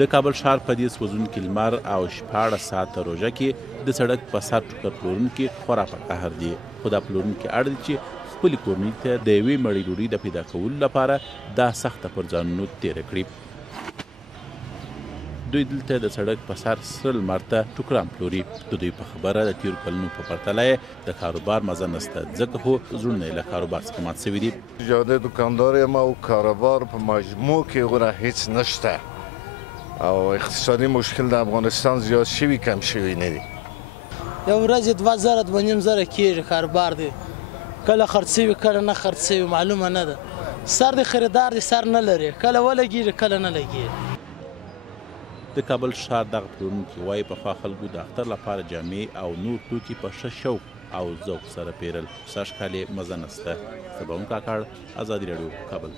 د کابل ښار په دې سوځونکي لمر او 14 ساعته روژه کې د سړک په سر ټوکر پلورونکي خورا په قهر دي، خو دا پلورونکي اړ دي چې خپلې کورنۍ ته د یوې مړۍ ډوډۍ د پیدا کولو لپاره دا سخته پر ځانونو تېره کړي. دوی دلته د سړک په سر سره لمر ته ټوکران پلوري. د دوی په خبره د تېرو کلونو په پرتله یې د کاروبار مزه نشته، ځکه خو زړونه یې له کاروبار څخه مات شوي دي. جاده دکاندار یم او کاروبار په مجموع کې غوره هیڅ نشته او اقتصادي مشکل د افغانستان زیات شوي کم شوي نه دي. یو ورځ 2000 2500 کېږي کاروبار دی، کله خرڅوي کله نه خرڅوي، معلومه نه ده. سر د خریدار دی سر نه لري، کله ولګېږي کله نه لګېږي. د کابل ښار دغه پلورونکي وایي پخوا خلکو د اختر لپاره جامې او نور توکي په ښه شوق او ذوق سره پیرل، سږ کال یې مزه نشته. سباوون کاکړ، ازادي راډیو، کابل.